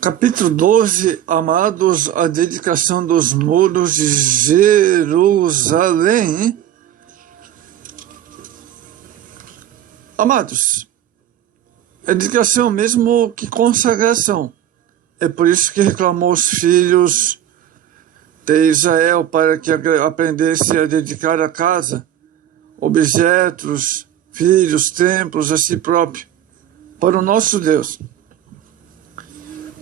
Capítulo 12, amados, a dedicação dos muros de Jerusalém. Amados, é dedicação mesmo que consagração. É por isso que reclamou os filhos de Israel para que aprendesse a dedicar a casa, objetos, filhos, templos a si próprio, para o nosso Deus.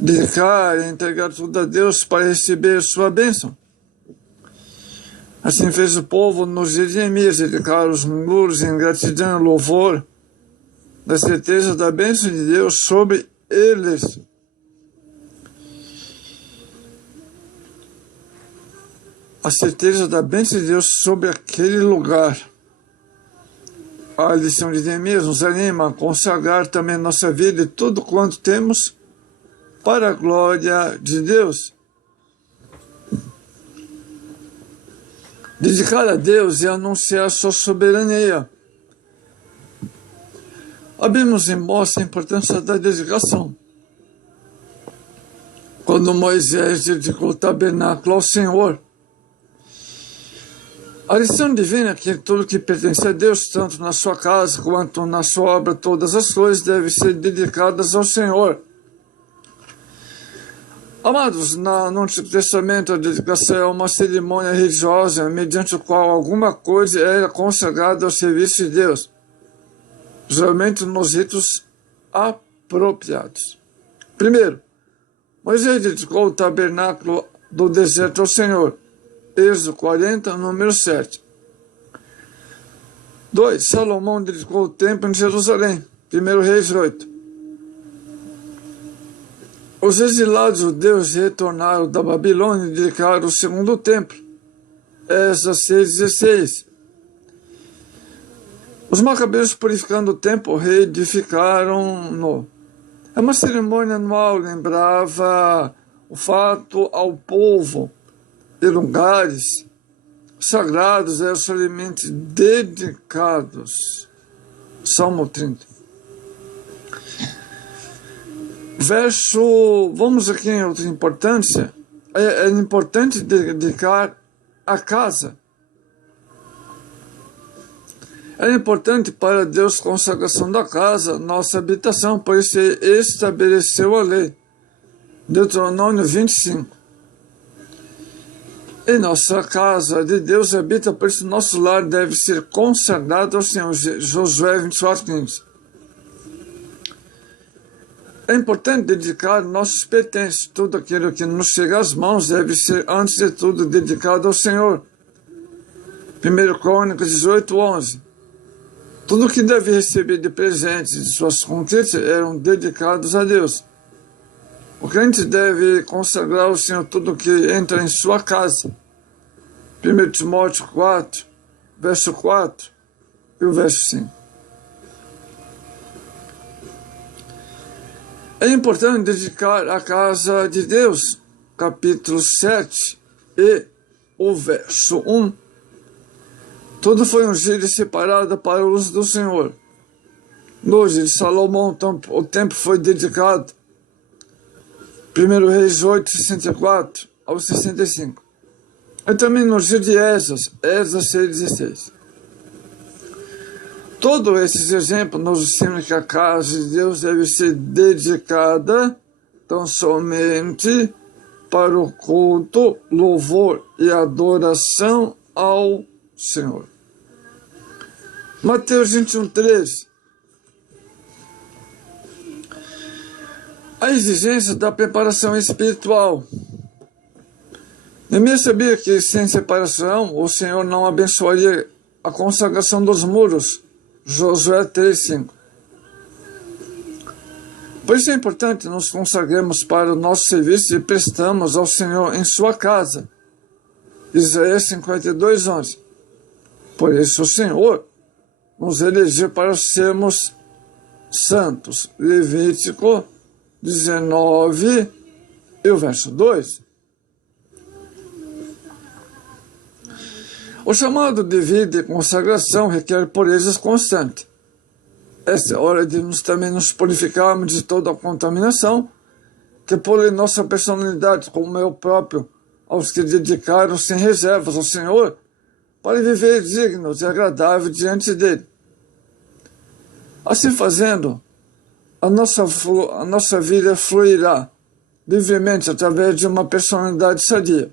Dedicar e entregar tudo a Deus para receber sua bênção. Assim fez o povo nos dias de Neemias, dedicar os muros em gratidão e louvor, da certeza da bênção de Deus sobre eles. A certeza da bênção de Deus sobre aquele lugar. A lição de Neemias nos anima a consagrar também nossa vida e tudo quanto temos para a glória de Deus. Dedicar a Deus e anunciar sua soberania. A Bíblia nos mostra a importância da dedicação. Quando Moisés dedicou o tabernáculo ao Senhor, a lição divina é que tudo que pertence a Deus, tanto na sua casa quanto na sua obra, todas as coisas devem ser dedicadas ao Senhor. Amados, no Antigo Testamento, a dedicação é uma cerimônia religiosa mediante a qual alguma coisa era consagrada ao serviço de Deus, geralmente nos ritos apropriados. Primeiro, Moisés dedicou o tabernáculo do deserto ao Senhor, Êxodo 40, número 7. 2. Salomão dedicou o templo em Jerusalém, 1 Reis 8. Os exilados judeus retornaram da Babilônia e dedicaram o segundo templo, Esdras 6,16. Os macabeus, purificando o templo, reedificaram-no. É uma cerimônia anual, lembrava o fato ao povo de lugares sagrados eram somente dedicados. Salmo 30. Vamos aqui em outra importância, é importante dedicar a casa. É importante para Deus a consagração da casa, nossa habitação, por isso ele estabeleceu a lei. Deuteronômio 25. Em nossa casa de Deus habita, por isso nosso lar deve ser consagrado ao Senhor. Josué 24:15. É importante dedicar nossos pertences. Tudo aquilo que nos chega às mãos deve ser, antes de tudo, dedicado ao Senhor. 1 Crônicas 18:11. Tudo que deve receber de presentes de suas conquistas eram dedicados a Deus. O crente deve consagrar ao Senhor tudo que entra em sua casa. 1 Timóteo 4, verso 4 e o verso 5. É importante dedicar a casa de Deus, capítulo 7 e o verso 1. Tudo foi ungido e separado para o uso do Senhor. No dia de Salomão, o templo foi dedicado. 1 Reis 8, 64 ao 65. E também no dia de Esdras 6,16. Todos esses exemplos nos ensinam que a casa de Deus deve ser dedicada tão somente para o culto, louvor e adoração ao Senhor. Mateus 21:13. A exigência da preparação espiritual. Neemias sabia que sem separação o Senhor não abençoaria a consagração dos muros. Josué 3:5. Por isso é importante nos consagremos para o nosso serviço e prestamos ao Senhor em sua casa. Isaías 52:11. Por isso o Senhor nos elegeu para sermos santos. Levítico 19 e o verso 2. O chamado de vida e consagração requer purezas constante. Esta é a hora de também nos purificarmos de toda a contaminação que poli nossa personalidade como eu próprio aos que dedicaram sem reservas ao Senhor, para viver dignos e agradáveis diante dele. Assim fazendo, a nossa vida fluirá livremente através de uma personalidade sadia.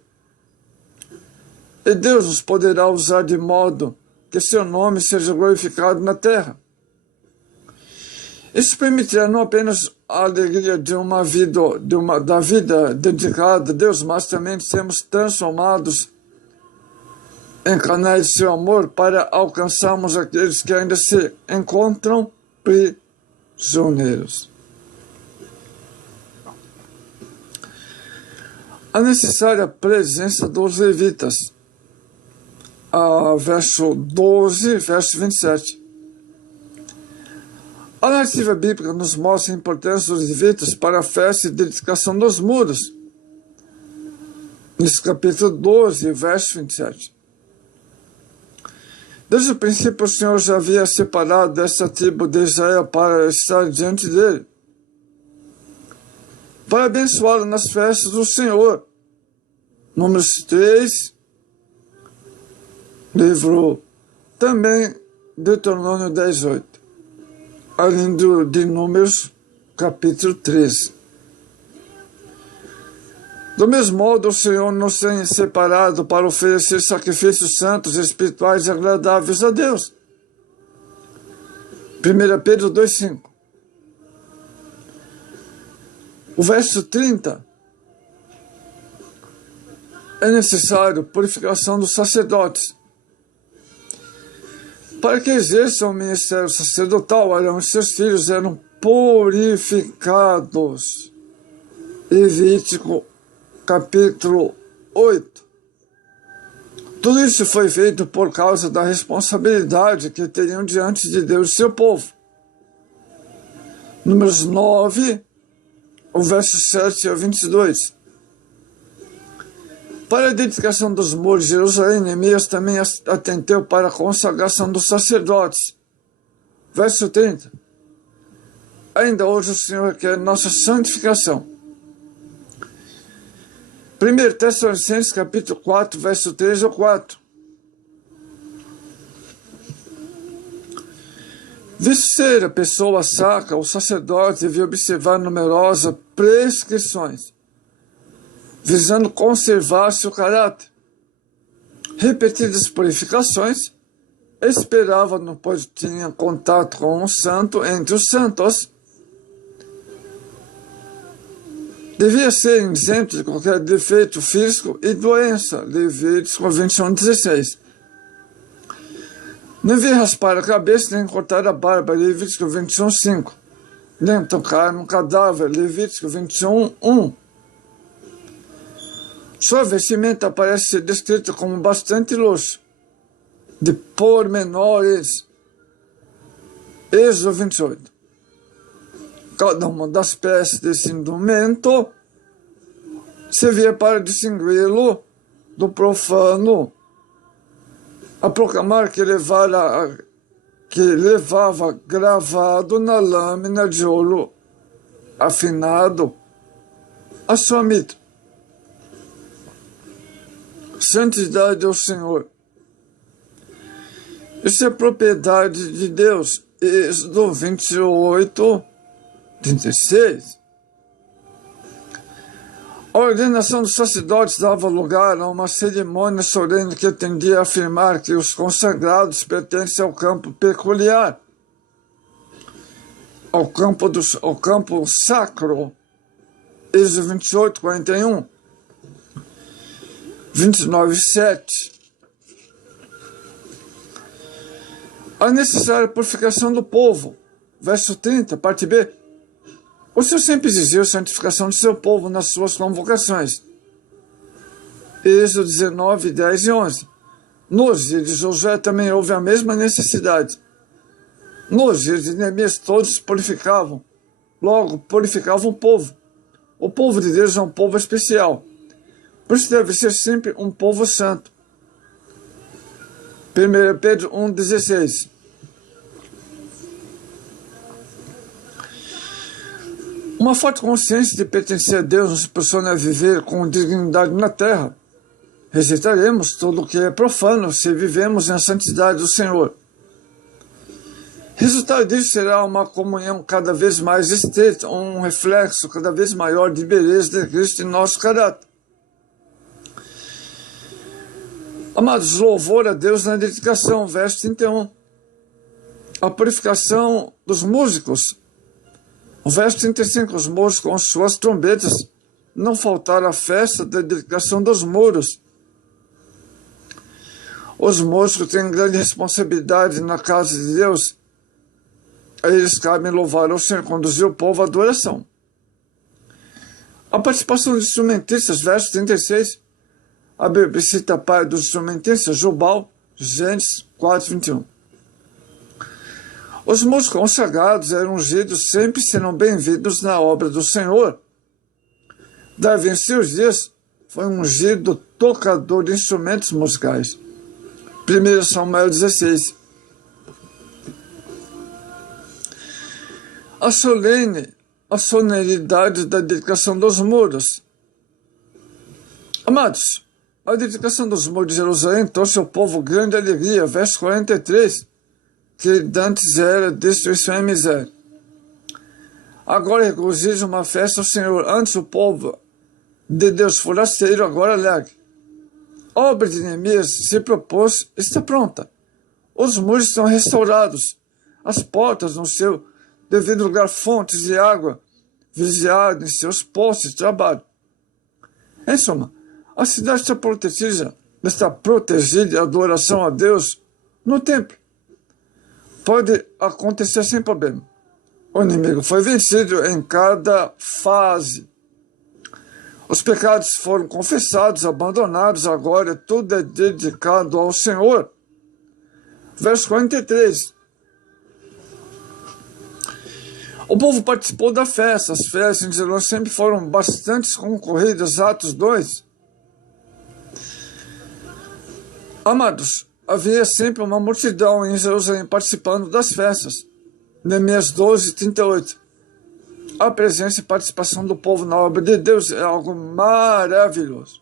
E Deus nos poderá usar de modo que seu nome seja glorificado na terra. Isso permitirá não apenas a alegria de da vida dedicada a Deus, mas também sermos transformados em canais de seu amor para alcançarmos aqueles que ainda se encontram prisioneiros. A necessária presença dos levitas. Verso 12, verso 27. A narrativa bíblica nos mostra a importância dos levitas para a festa e dedicação dos muros. Nesse capítulo 12, verso 27. Desde o princípio, o Senhor já havia separado essa tribo de Israel para estar diante dele, para abençoá-lo nas festas do Senhor. Números 3, livro também Deuteronômio 10:8, além de Números, capítulo 13. Do mesmo modo, o Senhor nos tem separado para oferecer sacrifícios santos, espirituais e agradáveis a Deus. 1 Pedro 2,5. O verso 30. É necessário purificação dos sacerdotes. Para que exerçam o ministério sacerdotal, Arão e seus filhos eram purificados. Levítico capítulo 8. Tudo isso foi feito por causa da responsabilidade que teriam diante de Deus e seu povo. Números 9, o verso 7 a 22. Para a dedicação dos muros de Jerusalém, Neemias também atentou para a consagração dos sacerdotes. Verso 30. Ainda hoje o Senhor quer nossa santificação. 1 Tessalonicenses capítulo 4, verso 3 ou 4. Visto ser a pessoa sacra, o sacerdote devia observar numerosas prescrições, visando conservar seu caráter. Repetidas purificações, esperava, pois tinha contato com um santo entre os santos. Devia ser isento de qualquer defeito físico e doença. Levítico 21:16. Não devia raspar a cabeça nem cortar a barba. Levítico 21:5. Nem tocar no cadáver. Levítico 21:1. Sua vestimenta parece ser descrita como bastante luxo, de pormenores. Êxodo 28. Cada uma das peças desse indumento servia para distingui-lo do profano, a proclamar que levava gravado na lâmina de ouro afinado a sua mitra. Santidade ao Senhor. Isso é propriedade de Deus. Êxodo 28:36. A ordenação dos sacerdotes dava lugar a uma cerimônia solene que tendia a afirmar que os consagrados pertencem ao campo peculiar, ao campo sacro. Êxodo 28:41. 29:7. A necessária purificação do povo. Verso 30, parte B. O Senhor sempre exigiu a santificação de seu povo nas suas convocações. Êxodo 19:10 e 11. Nos dias de Josué também houve a mesma necessidade. Nos dias de Neemias todos purificavam. Logo, purificavam o povo. O povo de Deus é um povo especial. Por isso deve ser sempre um povo santo. 1 Pedro 1:16. Uma forte consciência de pertencer a Deus nos impulsiona a viver com dignidade na terra. Rejeitaremos tudo o que é profano se vivemos na santidade do Senhor. Resultado disso será uma comunhão cada vez mais estreita, um reflexo cada vez maior de beleza de Cristo em nosso caráter. Amados, louvor a Deus na dedicação, verso 31. A purificação dos músicos. O verso 35, os músicos com suas trombetas, não faltará a festa da dedicação dos muros. Os músicos têm grande responsabilidade na casa de Deus. A eles cabem louvar ao Senhor, conduzir o povo à adoração. A participação dos instrumentistas, verso 36. A Bíblia cita pai dos instrumentistas, Jubal, Gênesis 4, 21. Os músicos consagrados eram ungidos, sempre serão bem-vindos na obra do Senhor. Davi, em seus dias, foi ungido tocador de instrumentos musicais. 1 Samuel 16. A solenidade da dedicação dos muros. Amados, a dedicação dos muros de Jerusalém trouxe ao povo grande alegria, verso 43, que dantes era destruição e miséria. Agora regozija uma festa ao Senhor, antes o povo de Deus forasteiro, agora alegre. A obra de Neemias se propôs, está pronta. Os muros estão restaurados, as portas no seu devido lugar, fontes de água, vigiadas em seus postos de trabalho. Em suma, a cidade está protegida de adoração a Deus no templo. Pode acontecer sem problema. O inimigo foi vencido em cada fase. Os pecados foram confessados, abandonados, agora tudo é dedicado ao Senhor. Verso 43. O povo participou da festa. As festas em Jerusalém sempre foram bastante concorridas. Atos 2. Amados, havia sempre uma multidão em Jerusalém participando das festas. Neemias 12, 38. A presença e participação do povo na obra de Deus é algo maravilhoso.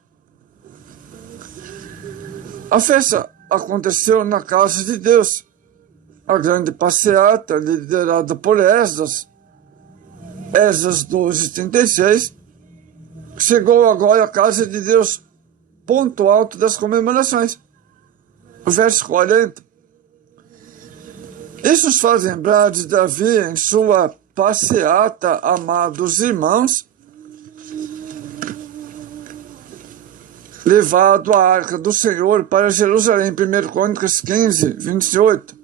A festa aconteceu na casa de Deus. A grande passeata, liderada por Esdras, Esdras 12, 36, chegou agora à casa de Deus, ponto alto das comemorações. Verso 40. Isso nos faz lembrar de Davi em sua passeata, amados irmãos, levado a arca do Senhor para Jerusalém, 1 Crônicas 15, 28.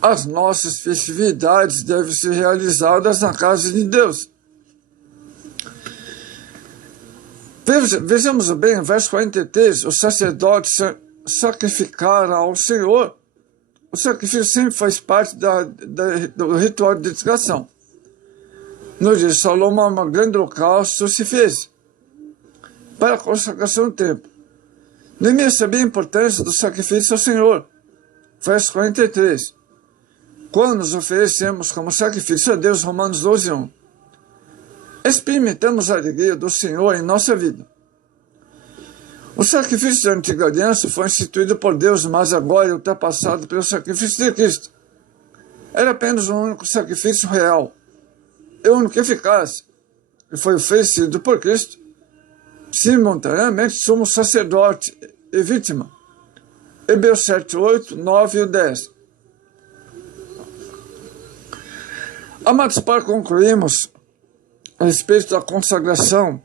As nossas festividades devem ser realizadas na casa de Deus. Vejamos bem, verso 43, os sacerdotes sacrificaram ao Senhor. O sacrifício sempre faz parte do ritual de dedicação. No dia de Salomão, uma grande holocausto se fez para a consagração do templo. Neemias sabia a importância do sacrifício ao Senhor. Verso 43. Quando nos oferecemos como sacrifício a Deus, Romanos 12, 1. Experimentamos a alegria do Senhor em nossa vida. O sacrifício da antiga aliança foi instituído por Deus, mas agora é ultrapassado pelo sacrifício de Cristo. Era apenas um único sacrifício real, e único eficaz, que foi oferecido por Cristo. Simultaneamente, somos sacerdote e vítima. Hebreus 7, 8, 9 e 10. Amados, para concluirmos a respeito da consagração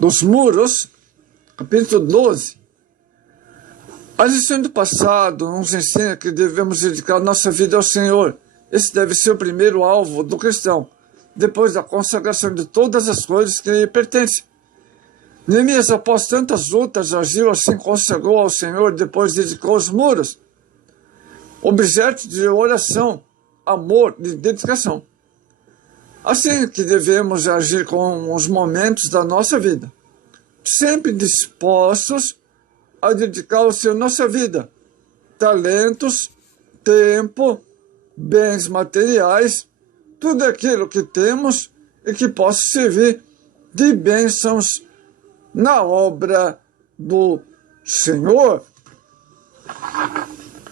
dos muros, capítulo 12, a lição do passado nos ensina que devemos dedicar nossa vida ao Senhor. Esse deve ser o primeiro alvo do cristão, depois da consagração de todas as coisas que lhe pertencem. Neemias, após tantas lutas, agiu assim, consagrou ao Senhor, depois dedicou os muros, objeto de oração, amor e dedicação. Assim que devemos agir com os momentos da nossa vida, sempre dispostos a dedicar ao Senhor nossa vida, talentos, tempo, bens materiais, tudo aquilo que temos e que possa servir de bênçãos na obra do Senhor.